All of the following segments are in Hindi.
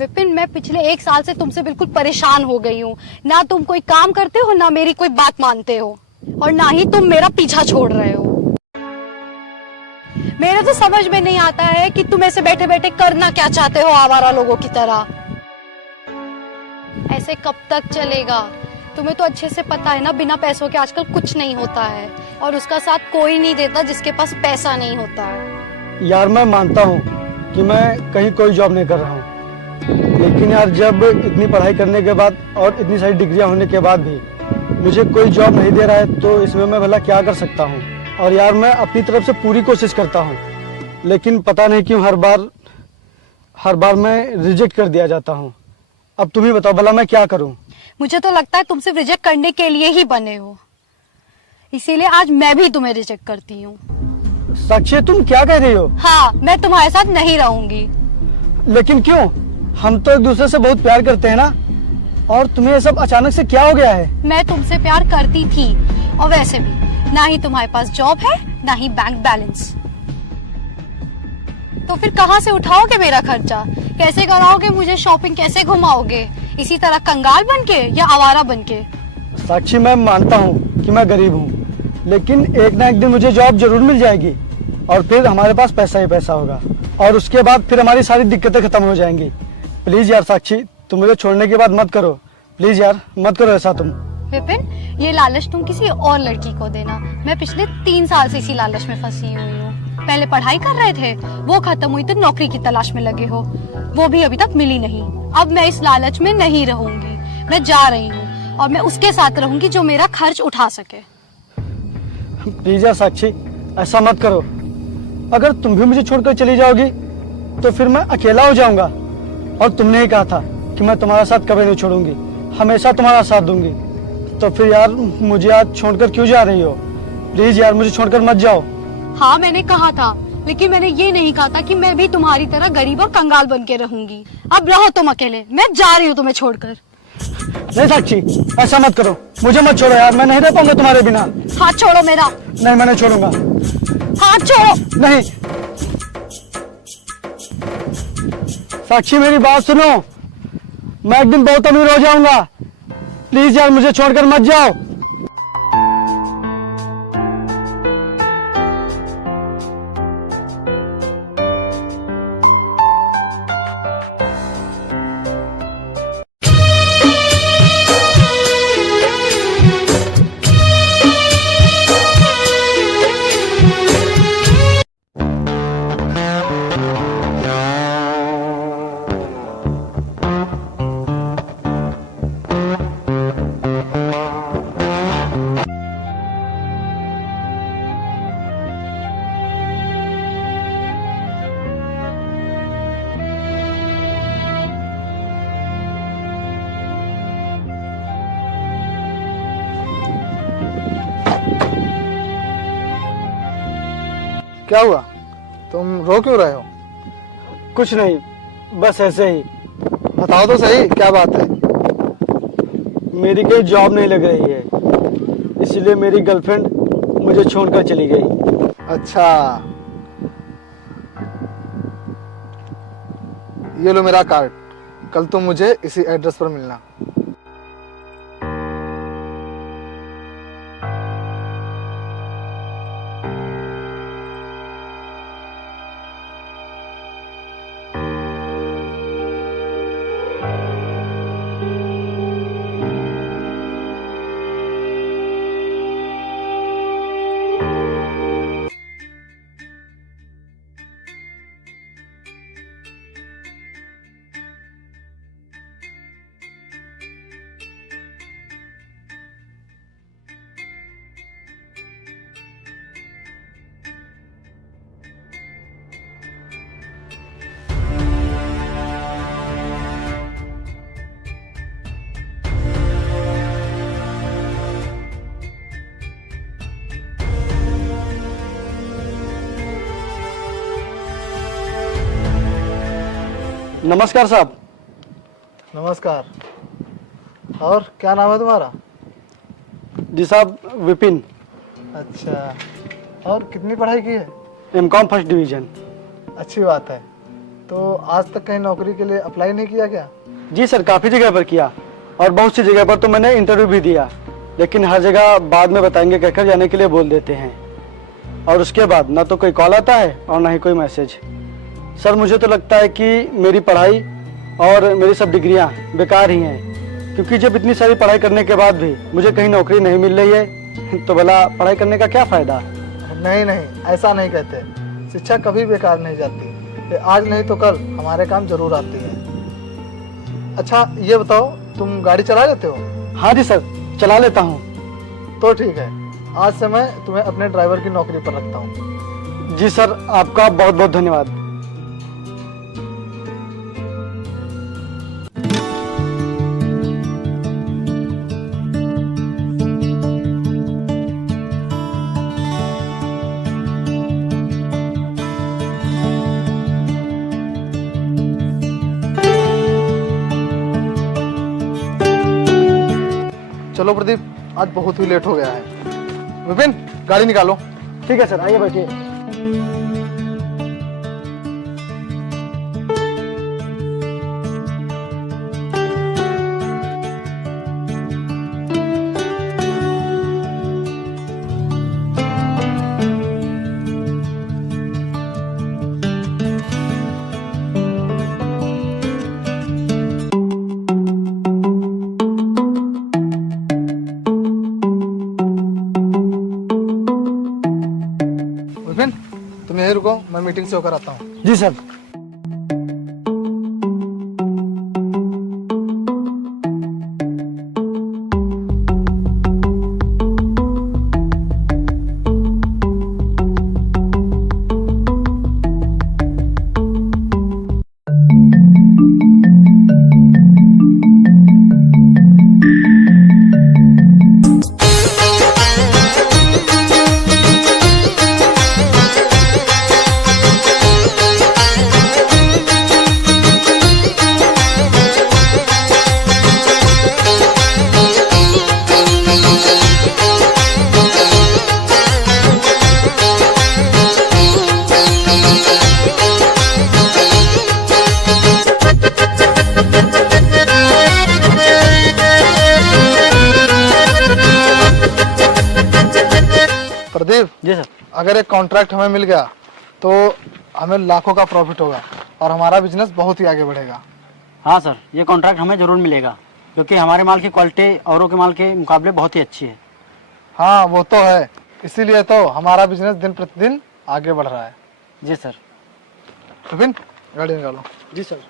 विपिन, मैं पिछले 1 साल से तुमसे बिल्कुल परेशान हो गई हूँ। ना तुम कोई काम करते हो, ना मेरी कोई बात मानते हो, और ना ही तुम मेरा पीछा छोड़ रहे हो। मेरे तो समझ में नहीं आता है कि तुम ऐसे बैठे बैठे करना क्या चाहते हो आवारा लोगों की तरह। ऐसे कब तक चलेगा? तुम्हें तो अच्छे से पता है ना, बिना पैसों के आजकल कुछ नहीं होता है, और उसका साथ कोई नहीं देता जिसके पास पैसा नहीं होता है। यार मैं मानता हूँ कि मैं कहीं कोई जॉब नहीं कर रहा हूँ, लेकिन यार जब इतनी पढ़ाई करने के बाद और इतनी सारी डिग्रियां होने के बाद भी मुझे कोई जॉब नहीं दे रहा है, तो इसमें मैं भला क्या कर सकता हूँ। और यार मैं अपनी तरफ से पूरी कोशिश करता हूँ, लेकिन पता नहीं क्यों हर बार मैं रिजेक्ट कर दिया जाता हूँ। अब तुम ही बताओ भला मैं क्या करूँ। मुझे तो लगता है तुम सिर्फ रिजेक्ट करने के लिए ही बने हो, इसीलिए आज मैं भी तुम्हें रिजेक्ट करती हूँ। साक्षी, तुम क्या कह रही हो? हाँ, मैं तुम्हारे साथ नहीं रहूंगी। लेकिन क्यों? हम तो एक दूसरे से बहुत प्यार करते हैं ना, और तुम्हें ये सब अचानक से क्या हो गया है? मैं तुमसे प्यार करती थी, और वैसे भी ना ही तुम्हारे पास जॉब है, ना ही बैंक बैलेंस, तो फिर कहाँ से उठाओगे मेरा खर्चा? कैसे कराओगे मुझे शॉपिंग? कैसे घुमाओगे? इसी तरह कंगाल बनके या आवारा बनके? साक्षी, मैं मानता हूँ कि मैं गरीब हूँ, लेकिन एक ना एक दिन मुझे जॉब जरूर मिल जाएगी, और फिर हमारे पास पैसा ही पैसा होगा, और उसके बाद फिर हमारी सारी दिक्कतें खत्म हो जाएंगी। प्लीज यार साक्षी, तुम मुझे छोड़ने की बात मत करो। प्लीज यार मत करो ऐसा तुम। विपिन, ये लालच तुम किसी और लड़की को देना। मैं पिछले 3 साल से इसी लालच में फंसी हुई हूँ। पहले पढ़ाई कर रहे थे, वो खत्म हुई तो नौकरी की तलाश में लगे हो, वो भी अभी तक मिली नहीं। अब मैं इस लालच में नहीं रहूंगी, मैं जा रही हूँ, और मैं उसके साथ रहूंगी जो मेरा खर्च उठा सके। प्लीज यार साक्षी, ऐसा मत करो। अगर तुम भी मुझे छोड़कर चली जाओगी तो फिर मैं अकेला हो जाऊंगा, और तुमने ही कहा था कि मैं तुम्हारा साथ कभी नहीं छोड़ूंगी, हमेशा तुम्हारा साथ दूंगी। तो फिर यार मुझे आज छोड़कर क्यों जा रही हो? प्लीज यार मुझे छोड़कर मत जाओ। हाँ, मैंने कहा था, लेकिन मैंने ये नहीं कहा था कि मैं भी तुम्हारी तरह गरीब और कंगाल बन के रहूंगी। अब रहो तुम अकेले, मैं जा रही हूँ तुम्हें छोड़कर। नहीं साक्षी, ऐसा मत करो, मुझे मत छोड़ो यार, मैं नहीं रह पाऊंगा तुम्हारे बिना। हाथ छोड़ो मेरा। नहीं, मैं नहीं छोड़ूंगा। हाथ छोड़ो। नहीं साक्षी, मेरी बात सुनो, मैं एक दिन बहुत अमीर हो जाऊंगा। प्लीज यार मुझे छोड़कर मत जाओ। क्या हुआ? तुम रो क्यों रहे हो? कुछ नहीं, बस ऐसे ही। बताओ तो सही, क्या बात है? मेरी कोई जॉब नहीं लग रही है, इसलिए मेरी गर्लफ्रेंड मुझे छोड़कर चली गई। अच्छा, ये लो मेरा कार्ड, कल तुम मुझे इसी एड्रेस पर मिलना। नमस्कार साहब। नमस्कार। और क्या नाम है तुम्हारा? जी साहब, विपिन। अच्छा, और कितनी पढ़ाई की है? MCom first division. अच्छी बात है। तो आज तक कहीं नौकरी के लिए अप्लाई नहीं किया क्या? जी सर, काफ़ी जगह पर किया और बहुत सी जगह पर तो मैंने इंटरव्यू भी दिया, लेकिन हर जगह बाद में बताएंगे कहकर जाने के लिए बोल देते हैं। और उसके बाद ना तो कोई कॉल आता है और ना ही कोई मैसेज। सर मुझे तो लगता है कि मेरी पढ़ाई और मेरी सब डिग्रियां बेकार ही हैं, क्योंकि जब इतनी सारी पढ़ाई करने के बाद भी मुझे कहीं नौकरी नहीं मिल रही है तो भला पढ़ाई करने का क्या फ़ायदा। नहीं नहीं, ऐसा नहीं कहते। शिक्षा कभी बेकार नहीं जाती। ये आज नहीं तो कल हमारे काम जरूर आती है। अच्छा ये बताओ, तुम गाड़ी चला लेते हो? हाँ जी सर, चला लेता हूँ। तो ठीक है, आज से मैं तुम्हें अपने ड्राइवर की नौकरी पर रखता हूँ। जी सर, आपका बहुत बहुत धन्यवाद। चलो प्रदीप, आज बहुत ही लेट हो गया है। विपिन, गाड़ी निकालो। ठीक है सर, आइए बैठिए। विपिन, तुम यहीं रुको, मैं मीटिंग से होकर आता हूँ। जी सर। प्रदीप जी सर। अगर एक कॉन्ट्रैक्ट हमें मिल गया तो हमें लाखों का प्रॉफिट होगा और हमारा बिजनेस बहुत ही आगे बढ़ेगा। हाँ सर, ये कॉन्ट्रैक्ट हमें ज़रूर मिलेगा, क्योंकि हमारे माल की क्वालिटी औरों के माल के मुकाबले बहुत ही अच्छी है। हाँ वो तो है, इसीलिए तो हमारा बिजनेस दिन प्रतिदिन आगे बढ़ रहा है। जी सर। विपिन, गाड़ी निकालो। जी सर।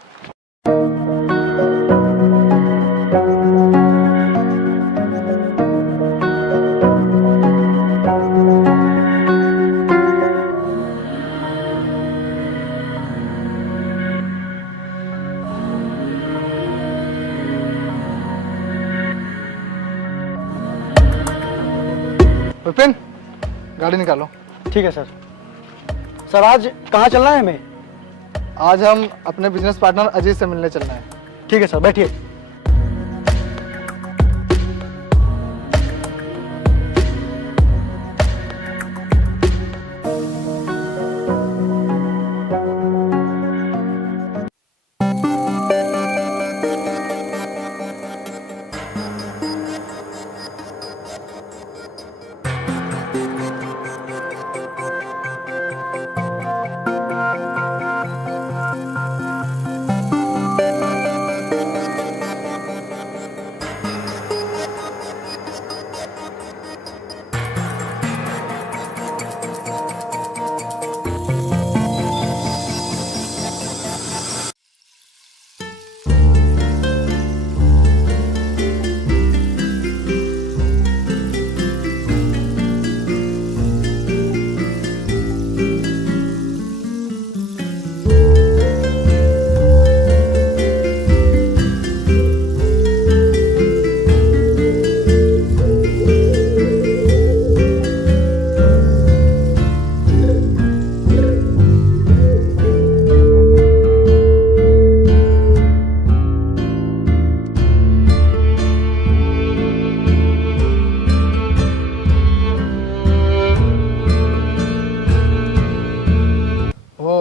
विपिन, गाड़ी निकालो। ठीक है सर। सर आज कहाँ चलना है हमें? आज हम अपने बिजनेस पार्टनर अजीत से मिलने चलना है। ठीक है सर, बैठिए।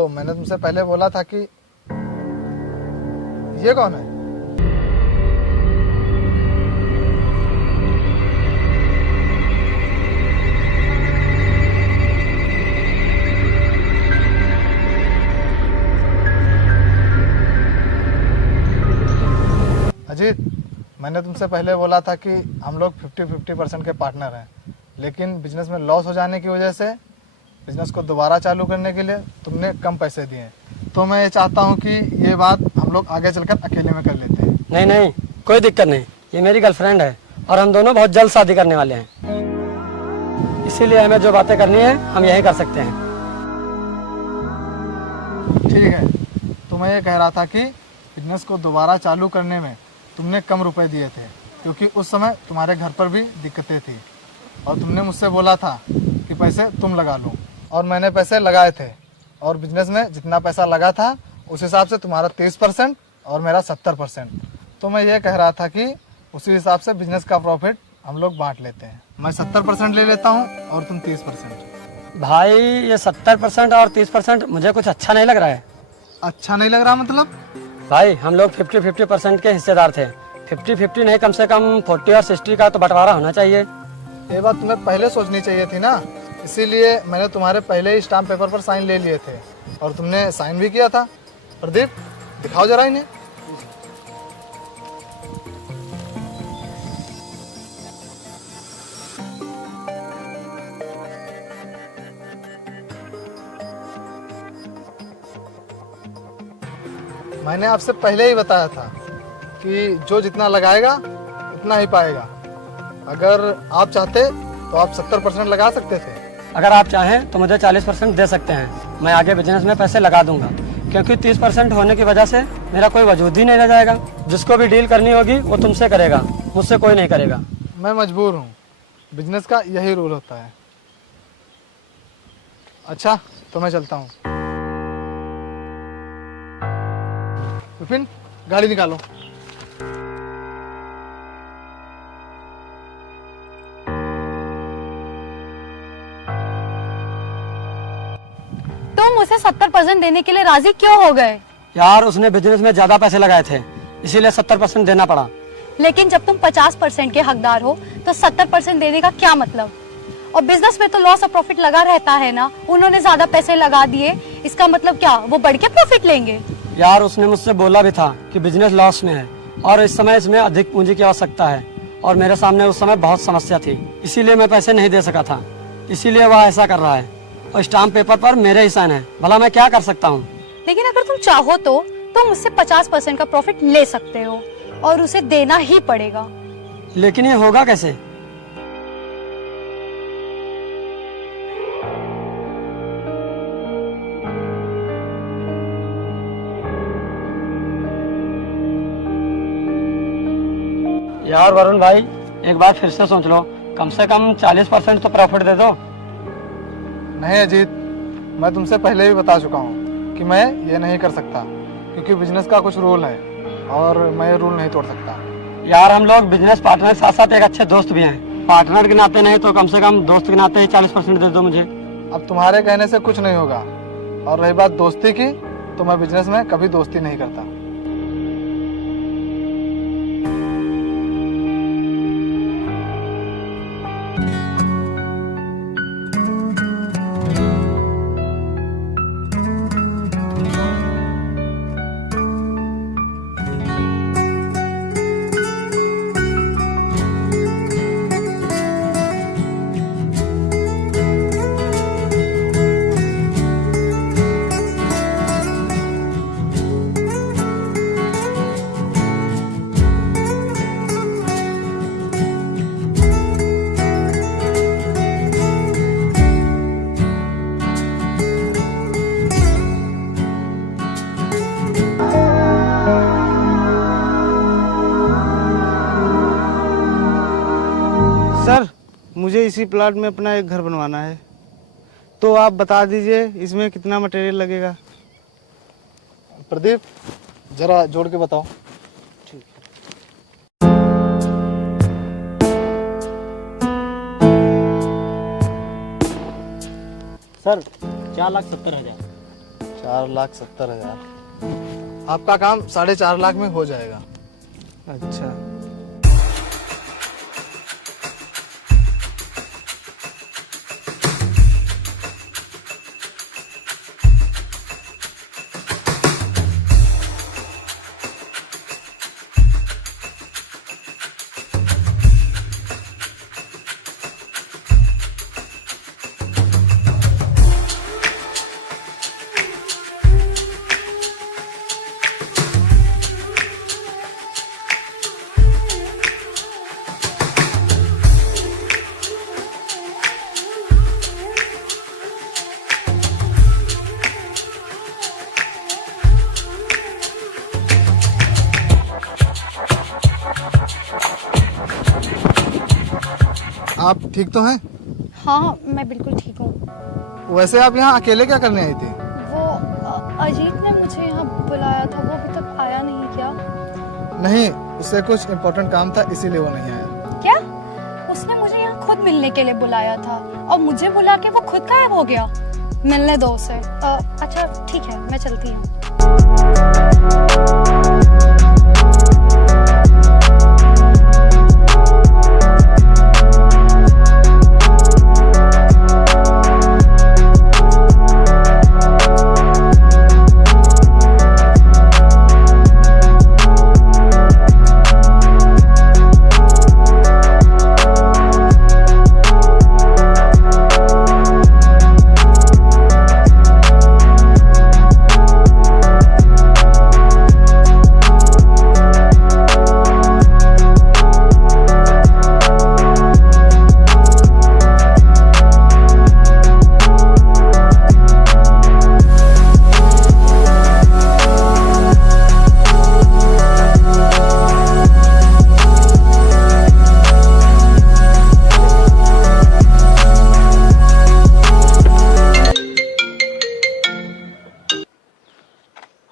मैंने तुमसे पहले बोला था कि ये कौन है? अजीत, मैंने तुमसे पहले बोला था कि हम लोग 50-50% के पार्टनर हैं, लेकिन बिजनेस में लॉस हो जाने की वजह से बिजनेस को दोबारा चालू करने के लिए तुमने कम पैसे दिए। तो मैं ये चाहता हूँ कि ये बात हम लोग आगे चलकर अकेले में कर लेते हैं। नहीं नहीं, कोई दिक्कत नहीं। ये मेरी गर्लफ्रेंड है और हम दोनों बहुत जल्द शादी करने वाले हैं, इसीलिए हमें जो बातें करनी है हम यही कर सकते हैं। ठीक है, तो मैं ये कह रहा था कि बिजनेस को दोबारा चालू करने में तुमने कम रुपए दिए थे, क्योंकि उस समय तुम्हारे घर पर भी दिक्कतें थी और तुमने मुझसे बोला था कि पैसे तुम लगा लो, और मैंने पैसे लगाए थे। और बिजनेस में जितना पैसा लगा था उस हिसाब से तुम्हारा 30% और मेरा 70%। तो मैं ये कह रहा था कि उसी हिसाब से बिजनेस का प्रॉफिट हम लोग बांट लेते हैं। मैं 70% ले लेता हूँ और तुम 30%। भाई ये 70% और 30% मुझे कुछ अच्छा नहीं लग रहा है। अच्छा नहीं लग रहा मतलब? भाई हम लोग 50-50% के हिस्सेदार थे। 50-50 नहीं, कम से कम 40 और 60 का तो बंटवारा होना चाहिए। ये बात तुम्हें पहले सोचनी चाहिए थी ना, इसीलिए मैंने तुम्हारे पहले ही स्टाम्प पेपर पर साइन ले लिए थे और तुमने साइन भी किया था। प्रदीप, दिखाओ जरा इन्हें। मैंने आपसे पहले ही बताया था कि जो जितना लगाएगा उतना ही पाएगा। अगर आप चाहते तो आप 70% लगा सकते थे। अगर आप चाहें तो मुझे 40% दे सकते हैं, मैं आगे बिजनेस में पैसे लगा दूंगा, क्योंकि 30% होने की वजह से मेरा कोई वजूद ही नहीं रह जाएगा। जिसको भी डील करनी होगी वो तुमसे करेगा, मुझसे कोई नहीं करेगा। मैं मजबूर हूँ, बिजनेस का यही रूल होता है। अच्छा, तो मैं चलता हूँ। विपिन, गाड़ी निकालो। तुम उसे 70% देने के लिए राजी क्यों हो गए? यार उसने बिजनेस में ज्यादा पैसे लगाए थे, इसीलिए 70% देना पड़ा। लेकिन जब तुम 50% के हकदार हो तो 70% देने का क्या मतलब? और बिजनेस में तो लॉस और प्रॉफिट लगा रहता है ना। उन्होंने ज्यादा पैसे लगा दिए, इसका मतलब क्या वो बढ़ के प्रॉफिट लेंगे? यार उसने मुझसे बोला भी था कि बिजनेस लॉस में है और इस समय इसमें अधिक पूंजी की आवश्यकता है, और मेरे सामने उस समय बहुत समस्या थी, इसीलिए मैं पैसे नहीं दे सका था। इसीलिए वह ऐसा कर रहा है और स्टाम्प पेपर पर मेरे ही साइन है। भला मैं क्या कर सकता हूँ? लेकिन अगर तुम चाहो तो तुम उससे 50% का प्रॉफिट ले सकते हो और उसे देना ही पड़ेगा। लेकिन ये होगा कैसे? यार वरुण भाई, एक बार फिर से सोच लो, कम से कम 40% तो प्रॉफिट दे दो। नहीं अजीत, मैं तुमसे पहले भी बता चुका हूँ कि मैं ये नहीं कर सकता, क्योंकि बिजनेस का कुछ रूल है और मैं ये रूल नहीं तोड़ सकता। यार हम लोग बिजनेस पार्टनर के साथ साथ एक अच्छे दोस्त भी हैं। पार्टनर के नाते नहीं तो कम से कम दोस्त के नाते ही 40% दे दो मुझे। अब तुम्हारे कहने से कुछ नहीं होगा, और रही बात दोस्ती की, तो मैं बिजनेस में कभी दोस्ती नहीं करता। सर, मुझे इसी प्लाट में अपना एक घर बनवाना है, तो आप बता दीजिए इसमें कितना मटेरियल लगेगा। प्रदीप, जरा जोड़ के बताओ। सर 4,70,000। 4,70,000। आपका काम 4.5 लाख में हो जाएगा। अच्छा। आप ठीक तो हैं? हाँ, मैं बिल्कुल ठीक हूँ। वैसे आप यहाँ अकेले क्या करने आई थी? वो अजीत ने मुझे यहाँ बुलाया था, वो अभी तक आया नहीं क्या? नहीं, उससे कुछ इम्पोर्टेंट काम था इसीलिए वो नहीं आया। क्या? उसने मुझे यहाँ खुद मिलने के लिए बुलाया था और मुझे बुला के वो खुद गायब हो गया। मिलने दो उसे। अच्छा ठीक है, मैं चलती हूँ।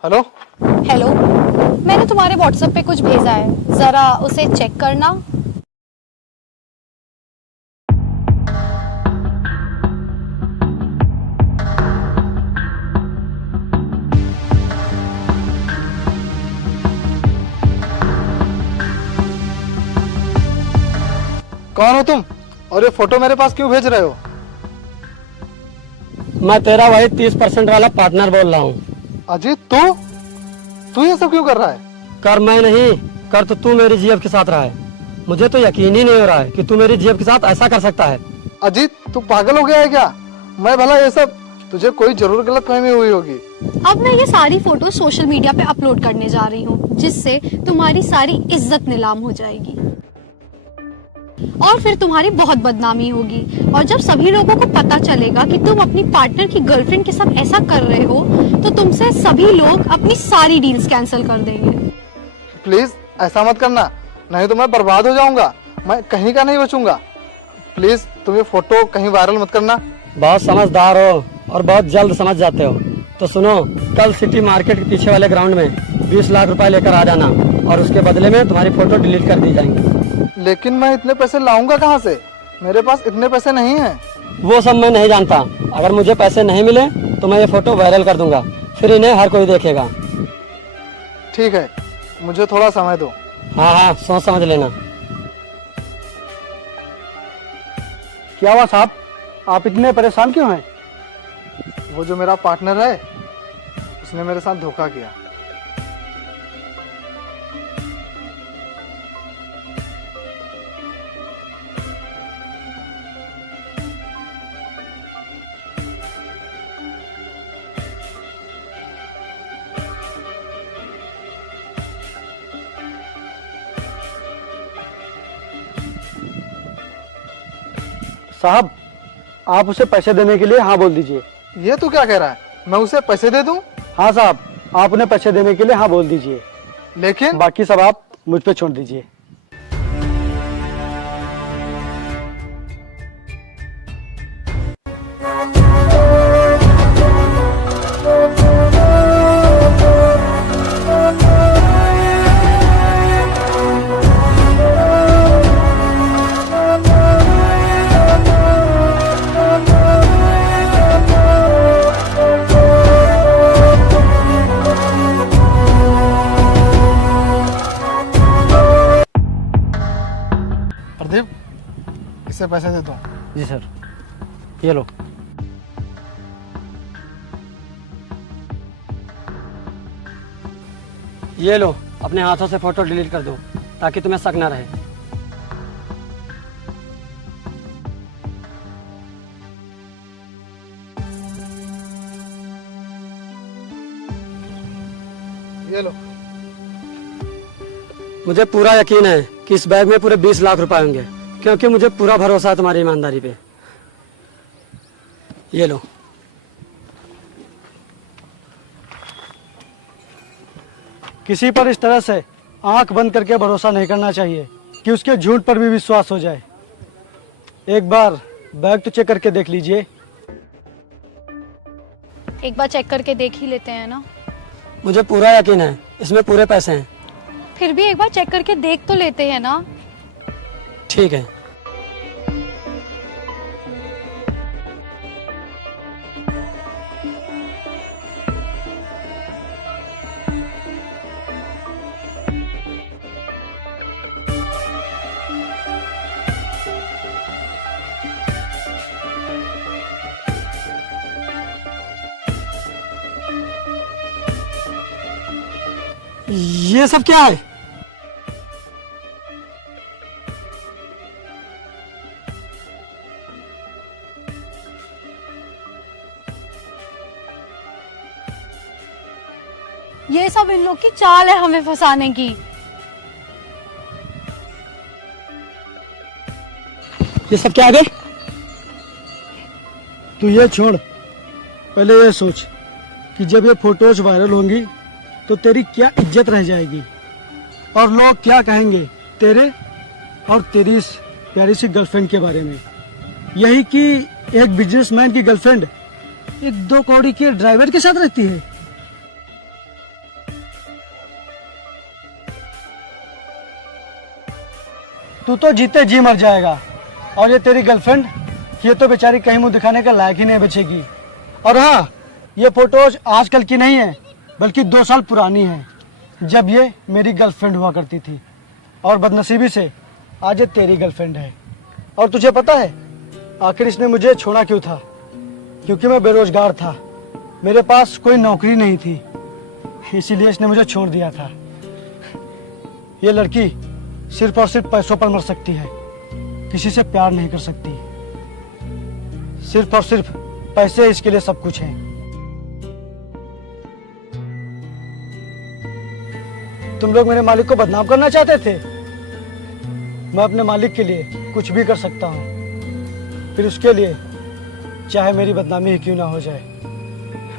हेलो। हेलो, मैंने तुम्हारे व्हाट्सएप पे कुछ भेजा है, जरा उसे चेक करना। कौन हो तुम और ये फोटो मेरे पास क्यों भेज रहे हो? मैं तेरा वही 30% वाला पार्टनर बोल रहा हूँ। अजीत, तू ये सब क्यों कर रहा है? कर मैं नहीं, कर तो तू मेरी जीएफ के साथ रहा है। मुझे तो यकीन ही नहीं हो रहा है कि तू मेरी जीएफ के साथ ऐसा कर सकता है। अजीत, तू पागल हो गया है क्या? मैं भला ये सब, तुझे कोई जरूर गलतफहमी हुई होगी। अब मैं ये सारी फोटो सोशल मीडिया पे अपलोड करने जा रही हूँ, जिससे तुम्हारी सारी इज्जत नीलाम हो जाएगी और फिर तुम्हारी बहुत बदनामी होगी। और जब सभी लोगों को पता चलेगा कि तुम अपनी पार्टनर की गर्लफ्रेंड के साथ ऐसा कर रहे हो, तो तुमसे सभी लोग अपनी सारी डील्स कैंसिल कर देंगे। प्लीज ऐसा मत करना, नहीं तो मैं बर्बाद हो जाऊंगा, मैं कहीं का नहीं बचूंगा। प्लीज तुम ये फोटो कहीं वायरल मत करना। बहुत समझदार हो और बहुत जल्द समझ जाते हो। तो सुनो, कल सिटी मार्केट के पीछे वाले ग्राउंड में 20 लाख रुपए लेकर आ जाना और उसके बदले में तुम्हारी फोटो डिलीट कर दी जाएंगी। लेकिन मैं इतने पैसे लाऊंगा कहाँ से? मेरे पास इतने पैसे नहीं हैं। वो सब मैं नहीं जानता। अगर मुझे पैसे नहीं मिले तो मैं ये फोटो वायरल कर दूंगा, फिर इन्हें हर कोई देखेगा। ठीक है, मुझे थोड़ा समय दो। हाँ हाँ, सोच समझ लेना। क्या हुआ साहब, आप इतने परेशान क्यों हैं? वो जो मेरा पार्टनर है, उसने मेरे साथ धोखा किया। साहब, आप उसे पैसे देने के लिए हाँ बोल दीजिए। ये तू क्या कह रहा है? मैं उसे पैसे दे दूं? हाँ साहब, आप उन्हें पैसे देने के लिए हाँ बोल दीजिए, लेकिन बाकी सब आप मुझ पे छोड़ दीजिए। से पैसे दे दूं? जी सर, ये लो। ये लो, अपने हाथों से फोटो डिलीट कर दो ताकि तुम्हें शक ना रहे। ये लो। मुझे पूरा यकीन है कि इस बैग में पूरे 20 लाख रुपए होंगे, क्योंकि मुझे पूरा भरोसा है तुम्हारी ईमानदारी पे। ये लो। किसी पर इस तरह से आंख बंद करके भरोसा नहीं करना चाहिए कि उसके झूठ पर भी विश्वास हो जाए। एक बार बैग तो चेक करके देख लीजिए। एक बार चेक करके देख ही लेते हैं ना। मुझे पूरा यकीन है, इसमें पूरे पैसे हैं। फिर भी एक बार चेक करके देख तो लेते हैं ना। ठीक है। ये सब क्या है? ये सब इन लोग की चाल है हमें फंसाने की। ये सब क्या है? तू ये छोड़, पहले ये सोच कि जब ये फोटोज वायरल होंगी तो तेरी क्या इज्जत रह जाएगी और लोग क्या कहेंगे तेरे और तेरी इस प्यारी सी गर्लफ्रेंड के बारे में। यही कि एक बिजनेसमैन की गर्लफ्रेंड एक 2 कौड़ी के ड्राइवर के साथ रहती है। तू तो जीते जी मर जाएगा और ये तेरी गर्लफ्रेंड, ये तो बेचारी कहीं मुंह दिखाने का लायक ही नहीं बचेगी। और हाँ, ये फोटोज आजकल की नहीं है बल्कि 2 साल पुरानी है, जब ये मेरी गर्लफ्रेंड हुआ करती थी। और बदनसीबी से आज ये तेरी गर्लफ्रेंड है। और तुझे पता है आखिर इसने मुझे छोड़ा क्यों था? क्योंकि मैं बेरोजगार था, मेरे पास कोई नौकरी नहीं थी, इसीलिए इसने मुझे छोड़ दिया था। ये लड़की सिर्फ और सिर्फ पैसों पर मर सकती है, किसी से प्यार नहीं कर सकती। सिर्फ और सिर्फ पैसे इसके लिए सब कुछ हैं। तुम लोग मेरे मालिक को बदनाम करना चाहते थे। मैं अपने मालिक के लिए कुछ भी कर सकता हूँ, फिर उसके लिए चाहे मेरी बदनामी ही क्यों ना हो जाए।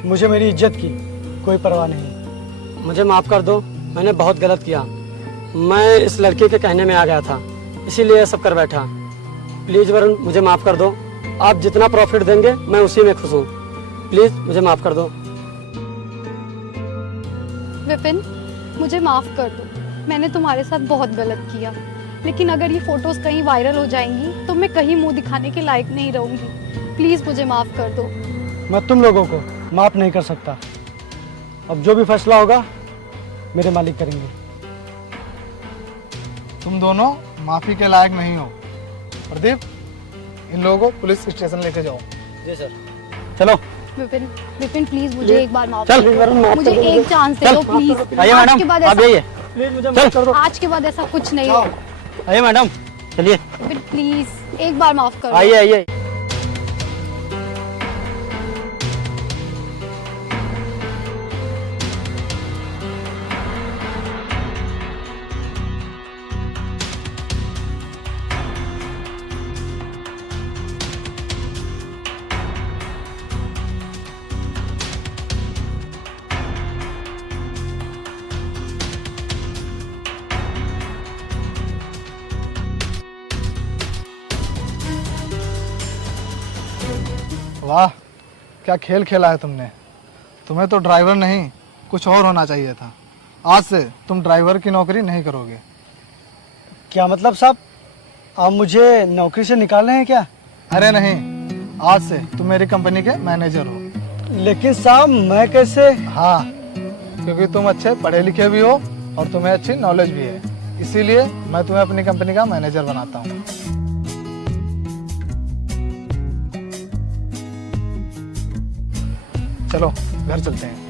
मुझे मेरी इज्जत की कोई परवाह नहीं। मुझे माफ कर दो, मैंने बहुत गलत किया। मैं इस लड़के के कहने में आ गया था, इसीलिए ये सब कर बैठा। प्लीज वरुण, मुझे माफ कर दो। आप जितना प्रॉफिट देंगे मैं उसी में खुश हूँ। प्लीज मुझे माफ कर दो। विपिन, मुझे माफ कर दो, मैंने तुम्हारे साथ बहुत गलत किया। लेकिन अगर ये फोटोज कहीं वायरल हो जाएंगी तो मैं कहीं मुंह दिखाने के लायक नहीं रहूंगी। प्लीज मुझे माफ कर दो। मैं तुम लोगों को माफ नहीं कर सकता। अब जो भी फैसला होगा मेरे मालिक करेंगे। तुम दोनों माफी के लायक नहीं हो। प्रदीप, इन लोगों को पुलिस स्टेशन लेके जाओ। जी सर। चलो। विपिन, विपिन प्लीज मुझे एक बार माफ चल, कर वरुण, दो। माफ मुझे कर दो। एक चांस दे दो प्लीज। आइए आज के मैडम, बाद आप ऐसा जाइए। प्लीज मुझे माफ कर दो। आज के बाद ऐसा कुछ नहीं हो। आइए मैडम, चलिए। विपिन प्लीज एक बार माफ कर दो। आइए आइए। वाह, क्या खेल खेला है तुमने। तुम्हें तो ड्राइवर नहीं कुछ और होना चाहिए था। आज से तुम ड्राइवर की नौकरी नहीं करोगे। क्या मतलब साहब, आप मुझे नौकरी से निकाल रहे हैं क्या? अरे नहीं, आज से तुम मेरी कंपनी के मैनेजर हो। लेकिन साहब मैं कैसे? हाँ, क्योंकि तुम अच्छे पढ़े लिखे भी हो और तुम्हें अच्छी नॉलेज भी है, इसीलिए मैं तुम्हें अपनी कंपनी का मैनेजर बनाता हूँ। चलो घर चलते हैं।